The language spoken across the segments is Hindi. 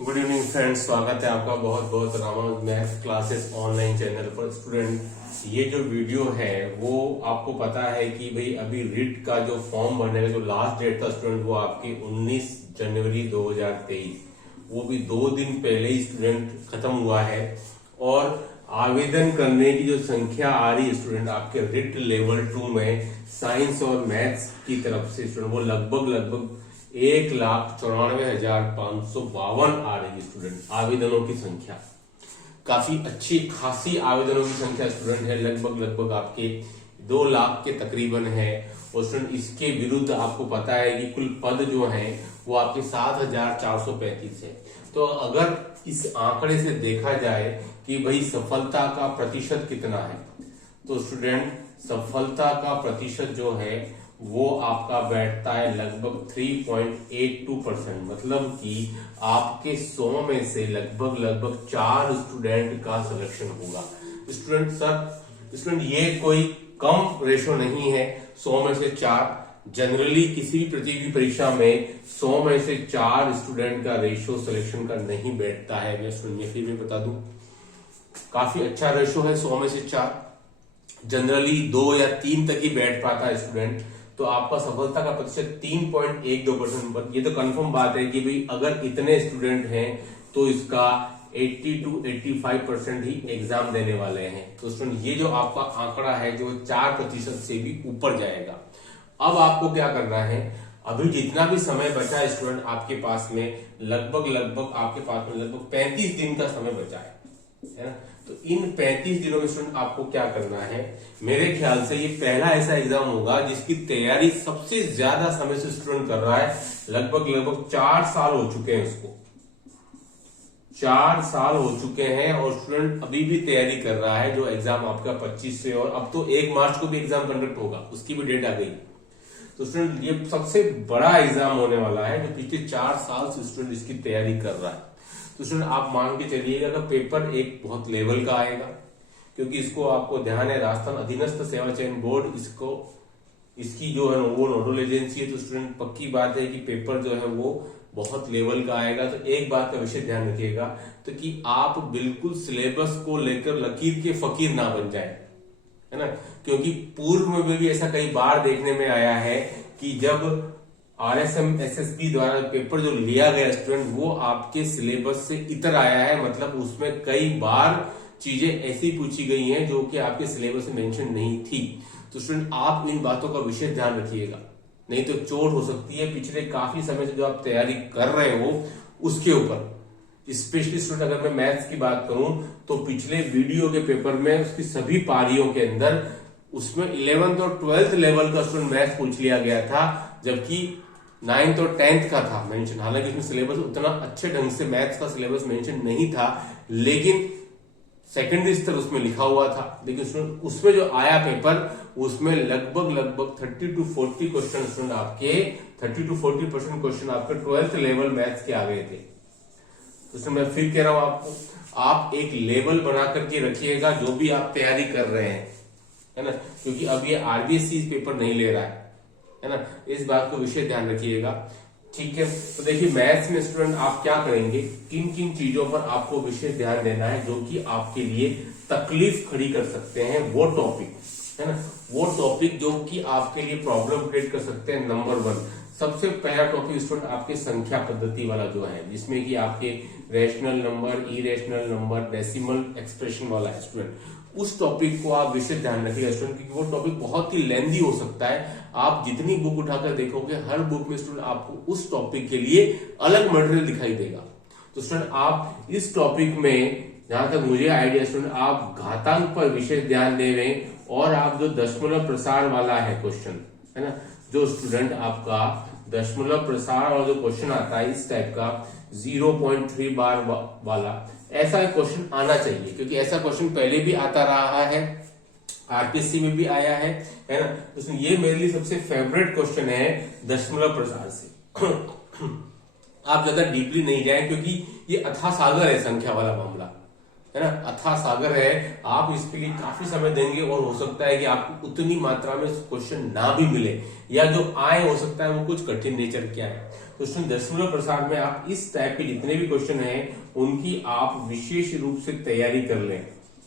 गुड इवनिंग फ्रेंड्स, स्वागत है आपका बहुत बहुत Ramanuj math classes online channel पर। स्टूडेंट, ये जो वीडियो है वो आपको पता है कि भाई अभी रिट का जो फॉर्म भरने का जो लास्ट डेट था स्टूडेंट, वो आपकी 19 जनवरी 2023, वो भी 2 दिन पहले ही स्टूडेंट खत्म हुआ है। और आवेदन करने की जो संख्या आ रही है स्टूडेंट आपके रिट लेवल 2 में साइंस और मैथ्स की तरफ से स्टूडेंट, वो लगभग 1,94,552 आ रही है स्टूडेंट। आवेदनों की संख्या काफी अच्छी खासी आवेदनों की संख्या स्टूडेंट है, लगभग आपके 2 लाख के तकरीबन है। और स्टूडेंट इसके विरुद्ध आपको पता है कि कुल पद जो हैं वो आपके 7,435 है। तो अगर इस आंकड़े से देखा जाए कि भाई सफलता का प्रतिशत कितना है, तो स्टूडेंट सफलता का प्रतिशत जो है वो आपका बैठता है लगभग 3.82%। मतलब कि आपके 100 में से लगभग 4 स्टूडेंट का सिलेक्शन होगा। स्टूडेंट ये कोई कम रेशो नहीं है। 100 में से 4 जनरली किसी भी प्रतियोगी परीक्षा में 100 में से 4 स्टूडेंट का रेशो सिलेक्शन का नहीं बैठता है। मैं स्टूडेंट फिर भी बता दूं, काफी अच्छा रेशो है। 100 में से 4 जनरली 2 या 3 तक ही बैठ पाता है स्टूडेंट। तो आपका सफलता का प्रतिशत 3.12%। ये तो कंफर्म बात है कि भाई अगर इतने स्टूडेंट हैं तो इसका 80 to 85% ही एग्जाम देने वाले हैं। तो स्टूडेंट ये जो आपका आंकड़ा है जो 4% से भी ऊपर जाएगा। अब आपको क्या करना है, अभी जितना भी समय बचा है स्टूडेंट आपके पास में लगभग आपके पास में लगभग 35 दिन का समय बचा है ना। तो इन 35 दिनों में स्टूडेंट आपको क्या करना है, मेरे ख्याल से ये पहला ऐसा एग्जाम होगा जिसकी तैयारी सबसे ज्यादा समय से स्टूडेंट कर रहा है। लगभग 4 साल हो चुके हैं उसको, 4 साल हो चुके हैं और स्टूडेंट अभी भी तैयारी कर रहा है। जो एग्जाम आपका 25 से, और अब तो 1 मार्च को भी एग्जाम कंडक्ट होगा, उसकी भी डेट आ गई। तो स्टूडेंट ये सबसे बड़ा एग्जाम होने वाला है जो पिछले 4 साल से स्टूडेंट इसकी तैयारी कर रहा है। तो स्टूडेंट आप मान के चलिएगा कि पेपर एक बहुत लेवल का आएगा, क्योंकि इसको आपको ध्यान है राजस्थान अधीनस्थ सेवा चयन बोर्ड इसकी जो है वो नोडल एजेंसी है। तो स्टूडेंट पक्की बात है कि पेपर जो है वो बहुत लेवल का आएगा। तो एक बात का विशेष ध्यान रखिएगा, तो कि आप बिल्कुल सिलेबस को लेकर लकीर के फकीर ना बन जाए, है ना। क्योंकि पूर्व में भी ऐसा कई बार देखने में आया है कि जब RSM SSB द्वारा पेपर जो लिया गया स्टूडेंट, वो आपके सिलेबस से इतर आया है। मतलब उसमें कई बार चीजें ऐसी पूछी गई हैं जो कि आपके सिलेबस में मेंशन नहीं थी। तो स्टूडेंट आप इन बातों का विशेष ध्यान रखिएगा, नहीं तो चोट हो सकती है पिछले काफी समय से जो आप तैयारी कर रहे हो उसके ऊपर। स्पेशली स्टूडेंट अगर मैं मैथ्स की बात करूं तो पिछले वीडियो के पेपर में उसकी सभी पारियों के अंदर उसमें 11th और 12th लेवल का स्टूडेंट मैथ्स पूछ लिया गया था, जबकि 9th और 10th का था मेंशन। हालांकि इसमें सिलेबस उतना अच्छे ढंग से मैथ्स का सिलेबस मेंशन नहीं था, लेकिन सेकेंडरी स्तर उसमें लिखा हुआ था। लेकिन उसमें जो आया पेपर उसमें लगभग 30 to 40 क्वेश्चन स्टूडेंट आपके 30 to 40% क्वेश्चन आपके 12th लेवल मैथ्स के आ गए थे। तो मैं फिर कह रहा हूं आपको, आप एक लेवल बना करके रखिएगा जो भी आप तैयारी कर रहे हैं, है ना। क्योंकि अब ये RBSC पेपर नहीं ले रहा है ना। इस बात को विशेष ध्यान रखिएगा, ठीक है। तो देखिए मैथ्स में स्टूडेंट आप क्या करेंगे, किन किन चीजों पर आपको विशेष ध्यान देना है जो कि आपके लिए तकलीफ खड़ी कर सकते हैं, वो टॉपिक, है ना। वो टॉपिक जो कि आपके लिए प्रॉब्लम क्रिएट कर सकते हैं। नंबर 1 सबसे पहला टॉपिक स्टूडेंट आपके संख्या पद्धति वाला जो है, जिसमें कि आपके rational number, irrational number, decimal expression वाला है स्टूडेंट। उस टॉपिक को आप विशेष ध्यान रखिएगा स्टूडेंट, क्योंकि वो टॉपिक बहुत ही लेंदी हो सकता है। आप जितनी बुक उठाकर देखोगे हर बुक में स्टूडेंट आपको उस टॉपिक के लिए अलग मटेरियल दिखाई देगा। तो स्टूडेंट आप इस टॉपिक में, जहां तक मुझे आइडिया स्टूडेंट, आप घातांक पर विशेष ध्यान दे रहे हैं। और आप जो दशमलव प्रसार वाला है क्वेश्चन, है ना, जो स्टूडेंट आपका दशमलव प्रसार और जो क्वेश्चन आता है इस टाइप का 0.3 बार वाला, ऐसा क्वेश्चन आना चाहिए, क्योंकि ऐसा क्वेश्चन पहले भी आता रहा है, RPSC में भी आया है ना। तो ये मेरे लिए सबसे फेवरेट क्वेश्चन है दशमलव प्रसार से। आप ज्यादा डीपली नहीं जाएं, क्योंकि ये अथाह सागर है संख्या वाला मामला, है ना, अथाह सागर है। आप इसके लिए काफी समय देंगे और हो सकता है कि आपको उतनी मात्रा में क्वेश्चन ना भी मिले, या जो आए हो सकता है वो कुछ कठिन नेचर के आए। तो स्टूडेंट दशमलव प्रसार में आप इस टाइप के जितने भी क्वेश्चन हैं उनकी आप विशेष रूप से तैयारी कर लें,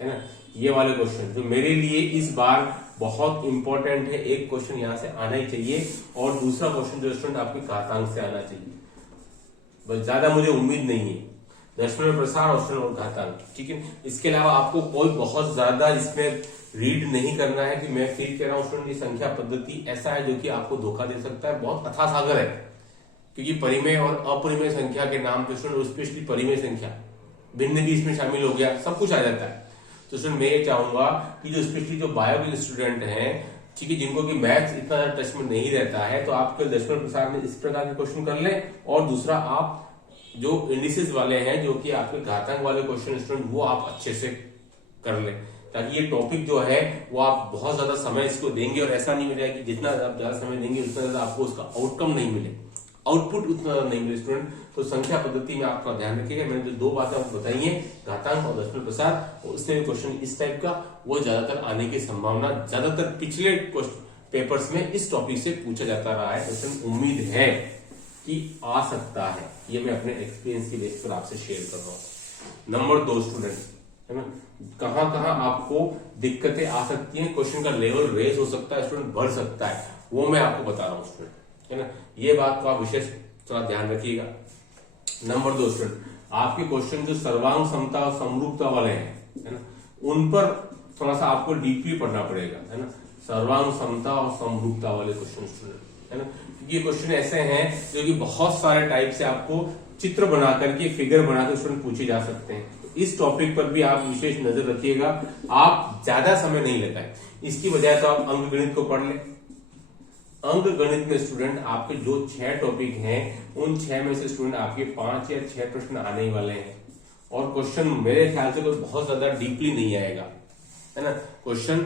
है ना। ये वाले क्वेश्चन जो मेरे लिए इस बार बहुत इंपॉर्टेंट है, एक क्वेश्चन यहाँ से आना ही चाहिए और दूसरा क्वेश्चन जो स्टूडेंट आपके घातांक से आना चाहिए, बस ज्यादा मुझे उम्मीद नहीं है। दशमलव प्रसार और घातांक, ठीक है। इसके अलावा आपको कोई बहुत ज्यादा इसमें रीड नहीं करना है कि मैं फील कह रहा हूँ स्टूडेंट ये संख्या पद्धति ऐसा है जो कि आपको धोखा दे सकता है, बहुत अथाह सागर है, क्योंकि परिमेय और अपरिमेय संख्या के नाम पे स्टूडेंट स्पेशली परिमेय संख्या भिन्न भी इसमें शामिल हो गया, सब कुछ आ जाता है। तो स्टूडेंट मैं ये चाहूंगा कि जो स्पेशली जो बायो के स्टूडेंट हैं, ठीक है, जिनको कि मैथ्स इतना टच में नहीं रहता है, तो आप दशमलव प्रसार में इस प्रकार के क्वेश्चन कर लें और दूसरा आप जो इंडिसेस वाले हैं जो कि आपके घातांक वाले क्वेश्चन स्टूडेंट वो आप अच्छे से कर लें, ताकि ये टॉपिक जो है वो आप बहुत ज्यादा समय इसको देंगे और ऐसा नहीं मिलेगा कि जितना आप ज्यादा समय देंगे उतना ज्यादा आपको उसका आउटकम नहीं मिले, आउटपुट उतना ज्यादा नहीं मिले स्टूडेंट। तो संख्या पद्धति में आपका ध्यान रखिएगा, मैंने जो दो बातें आपको बताई है घातांक और दशमलव प्रसार, उसमें क्वेश्चन इस टाइप का वो ज्यादातर आने की संभावना ज्यादातर पिछले पेपर्स में इस टॉपिक से पूछा जाता रहा है, तो उम्मीद है कि आ सकता है। ये मैं अपने एक्सपीरियंस की बेस पर आपसे शेयर कर रहा हूँ। नंबर 2 स्टूडेंट, है ना, कहां कहां आपको दिक्कतें आ सकती हैं, क्वेश्चन का लेवल रेज हो सकता है स्टूडेंट, बढ़ सकता है, वो मैं आपको बता रहा हूँ स्टूडेंट, है ना। ये बात को आप विशेष थोड़ा ध्यान रखिएगा। नंबर 2 स्टूडेंट, आपके क्वेश्चन जो सर्वांग समता और समरूपता वाले हैं, है ना, उन पर थोड़ा सा आपको डीपली पढ़ना पड़ेगा, है ना। सर्वांग समता और समरूपता वाले क्वेश्चन स्टूडेंट, है ना, क्योंकि ये क्वेश्चन ऐसे हैं जो कि बहुत सारे टाइप से आपको चित्र बना करके फिगर बनाकर स्टूडेंट पूछे जा सकते हैं। तो इस टॉपिक पर भी आप विशेष नजर रखिएगा, आप ज्यादा समय नहीं लेता है, इसकी बजाय तो आप अंक गणित को पढ़ लें। अंक गणित में स्टूडेंट आपके जो 6 टॉपिक हैं उन 6 में से स्टूडेंट आपके 5 या 6 प्रश्न आने ही वाले हैं और क्वेश्चन मेरे ख्याल से कोई बहुत ज्यादा डीपली नहीं आएगा, है ना। क्वेश्चन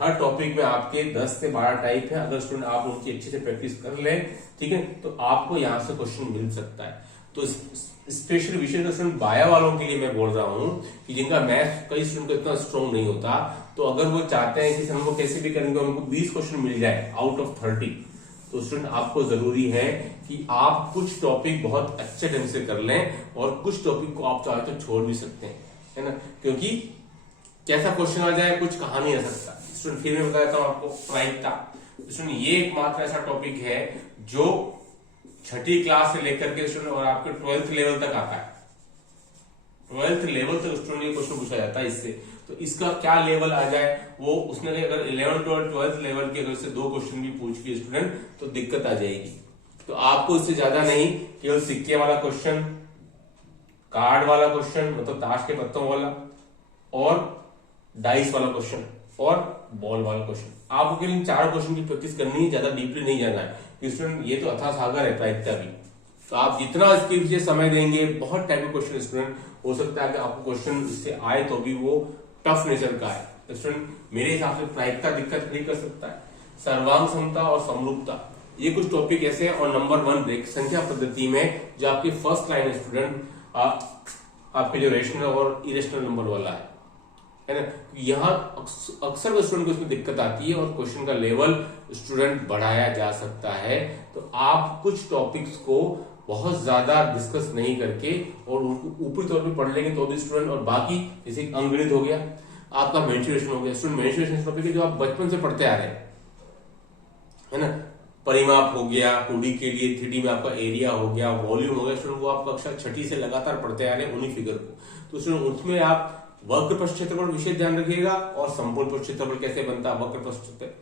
हर टॉपिक में आपके 10 से 12 टाइप है, अगर स्टूडेंट आप उनकी अच्छे से प्रैक्टिस कर लें, ठीक है, तो आपको यहाँ से क्वेश्चन मिल सकता है। तो स्पेशल विशेष स्टूडेंट बायो वालों के लिए मैं बोल रहा हूँ कि जिनका मैथ कई स्टूडेंट को इतना स्ट्रॉन्ग नहीं होता, तो अगर वो चाहते हैं कि हमको कैसे भी करेंगे उनको 20 क्वेश्चन मिल जाए आउट ऑफ 30, तो स्टूडेंट आपको जरूरी है कि आप कुछ टॉपिक बहुत अच्छे ढंग से कर लें और कुछ टॉपिक को आप चाहे तो छोड़ भी सकते हैं, है ना, क्योंकि कैसा क्वेश्चन आ जाए कुछ कहा नहीं आ सकता स्टूडेंट। फिर मैं बता देता हूँ आपको प्रायिकता, स्टूडेंट ये एकमात्र ऐसा टॉपिक है जो 6ठी क्लास से लेकर के स्टूडेंट और आपके 12th लेवल तक आता है, 12th लेवल तक स्टूडेंट ये क्वेश्चन पूछा जाता है इससे। तो इसका क्या लेवल आ जाए वो उसने अगर 11th और 12th लेवल के अगर से 2 क्वेश्चन भी पूछ के स्टूडेंट तो दिक्कत आ जाएगी। तो आपको इससे ज्यादा नहीं, केवल सिक्के वाला क्वेश्चन, कार्ड वाला क्वेश्चन मतलब ताश के पत्तों वाला, और डाइस वाला क्वेश्चन और बॉल वाला क्वेश्चन, आपको केवल इन 4 क्वेश्चन की प्रैक्टिस करनी है, ज्यादा डीपली नहीं जाना है। स्टूडेंट ये तो अथाह सागर है प्रायिकता भी, तो आप जितना इसके पीछे समय देंगे, बहुत टाइप के क्वेश्चन स्टूडेंट हो सकता है कि आपको क्वेश्चन इससे आए तो भी वो टफ नेचर का है। स्टूडेंट मेरे हिसाब से प्रायिकता दिक्कत खड़ी कर सकता है। सर्वांग समता और समरूपता ये कुछ टॉपिक ऐसे हैं। और नंबर 1 ब्रेक संख्या पद्धति में जो आपकी फर्स्ट लाइन है स्टूडेंट, आपके जो रेशनल और इरेशनल नंबर वाला है ना, यहाँ अक्सर स्टूडेंट को इसमें दिक्कत आती है और क्वेश्चन का लेवल स्टूडेंट बढ़ाया जा सकता है। तो आप कुछ टॉपिक्स को बहुत ज्यादा डिस्कस नहीं करके और उनको ऊपरी तौर पे पढ़ लेंगे तो भी स्टूडेंट, और बाकी जैसे अंकगणित हो गया, आपका मेंसुरेशन हो गया, स्टूडेंट मेंसुरेशन टॉपिक है जो आप बचपन से पढ़ते आ रहे हैं, है ना, परिमाप हो गया 2D के लिए, 3D में आपका एरिया हो गया, वॉल्यूम हो गया, स्टूडेंट वो आप कक्षा 6ठी से लगातार पढ़ते आ रहे हैं उन्हीं फिगर को। तो स्टूडेंट उसमें आप वक्र प्रस्थ क्षेत्रफल विशेष ध्यान रखिएगा और संपूर्ण प्रस्थ क्षेत्रफल कैसे बनता है, वक्र प्रस्थ क्षेत्रफल,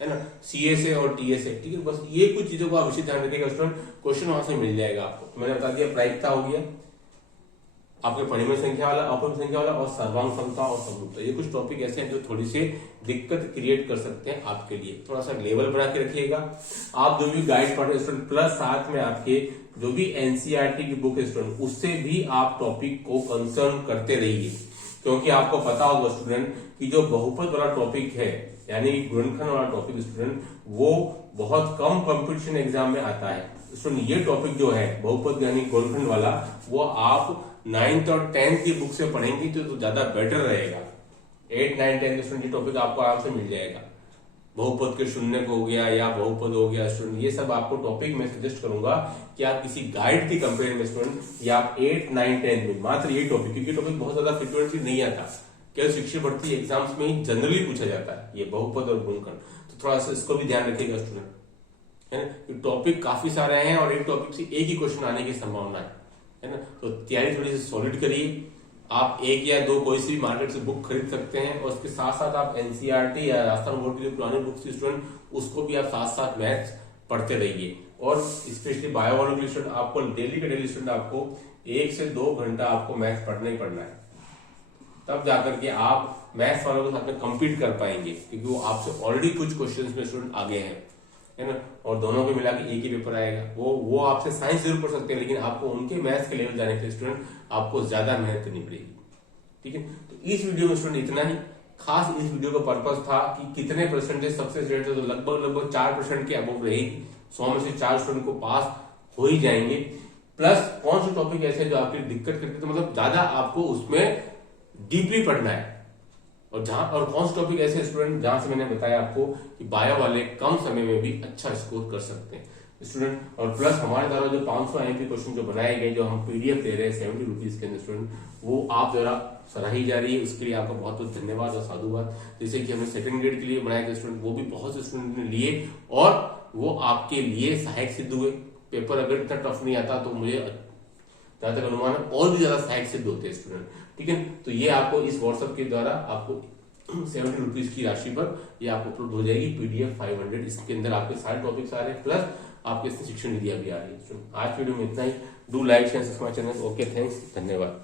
है ना, सीए से और टीए से, ठीक है, बस ये कुछ चीजों को आप विशेष ध्यान रखिएगा स्टूडेंट, क्वेश्चन वहां से मिल जाएगा आपको। तो मैंने बता दिया प्रायिकता हो गया, आपके परिमेय संख्या वाला, अपरिमेय संख्या वाला, और सर्वांग समता और समरूपता, ये कुछ टॉपिक ऐसे हैं जो थोड़ी सी दिक्कत क्रिएट कर सकते हैं आपके लिए। थोड़ा सा लेवल बना के रखिएगा। आप जो भी गाइड पढ़ रहे स्टूडेंट, प्लस साथ में आपके जो भी एनसीईआरटी की बुक है स्टूडेंट, उससे भी आप टॉपिक को कंसर्न करते रहिए, क्योंकि आपको पता होगा स्टूडेंट कि जो बहुपद वाला टॉपिक है यानी गुणनखंड वाला टॉपिक स्टूडेंट, वो बहुत कम कंपटीशन एग्जाम में आता है स्टूडेंट। ये टॉपिक जो है बहुपद यानी गुणनखंड वाला, वो आप 9th और 10th की बुक से पढ़ेंगे तो ज्यादा बेटर रहेगा। 8, 9, 10 स्टूडेंट ये टॉपिक आपको आराम से मिल जाएगा। बहुपद के शून्य हो गया या बहुपद हो गया स्टूडेंट, ये सब आपको टॉपिक मैं सजेस्ट करूंगा कि आप किसी गाइड की कंपेयर में स्टूडेंट या आप 8, 9, 10 में मात्र ये टॉपिक, क्योंकि टॉपिक बहुत ज्यादा फ्रिक्वेंटली नहीं आता, केवल शिक्षक भर्ती एग्जाम्स में ही जनरली पूछा जाता है ये बहुपद और गुणनखंड, तो थोड़ा सा इसको भी ध्यान रखिएगा स्टूडेंट, है ना। टॉपिक काफी सारे हैं और एक टॉपिक से एक ही क्वेश्चन आने की संभावना है ना। तो तैयारी थोड़ी सी सॉलिड करिए। आप 1 या 2 कोई सी भी मार्केट से बुक खरीद सकते हैं और उसके साथ साथ आप एनसीईआरटी या राजस्थान बोर्ड की जो पुरानी बुक्स थी स्टूडेंट, उसको भी आप साथ साथ मैथ्स पढ़ते रहिए। और स्पेशली बायो वालों के स्टूडेंट आपको डेली के डेली स्टूडेंट आपको 1 से 2 घंटा आपको मैथ्स पढ़ना ही पढ़ना है, तब जाकर के आप मैथ्स वालों के साथ में कम्पीट कर पाएंगे, क्योंकि वो आपसे ऑलरेडी कुछ क्वेश्चन में स्टूडेंट आगे हैं, है ना। और दोनों को मिला के एक ही पेपर आएगा। वो आपसे साइंस जरूर पढ़ सकते हैं, लेकिन आपको उनके मैथ्स के लेवल जाने के लिए स्टूडेंट आपको ज्यादा मेहनत करनी पड़ेगी, ठीक है। तो इस वीडियो में स्टूडेंट इतना ही। खास इस वीडियो का पर्पस था कि कितने परसेंटेज सक्सेस रेट है, तो लगभग 4% के अबव रहेगी। 100 में से 4 स्टूडेंट को पास हो ही जाएंगे। प्लस कौन से टॉपिक ऐसे जो आपकी दिक्कत करते, तो मतलब ज्यादा आपको उसमें डीपली पढ़ना है, और कौन से टॉपिक ऐसे स्टूडेंट जहां से मैंने बताया आपको कि बायो वाले कम समय में भी अच्छा स्कोर कर सकते हैं स्टूडेंट। और प्लस हमारे द्वारा जो 500 IMP क्वेश्चन जो बनाए गए, जो हम PDF दे रहे हैं 70 रुपीज के अंदर स्टूडेंट, वो आप द्वारा सराही जा रही है, उसके लिए आपका बहुत बहुत धन्यवाद और साधुवाद। जैसे कि हमने सेकंड ग्रेड के लिए बनाए गए स्टूडेंट, वो भी बहुत से स्टूडेंट ने लिए और वो आपके लिए सहायक सिद्ध हुए। पेपर अगर इतना टफ नहीं आता तो मुझे जहां तक अनुमान है और भी ज्यादा सहायक सिद्ध होते हैं स्टूडेंट, ठीक है। तो ये आपको इस व्हाट्सएप के द्वारा आपको 70 रुपीज की राशि पर ये आपको उपलब्ध हो जाएगी PDF 500। इसके अंदर आपके सारे टॉपिक्स आ रहे हैं, प्लस आपके शिक्षण निधियां भी आ रही है। आज वीडियो में इतना ही। Do like share subscribe channel. Okay, thanks, धन्यवाद।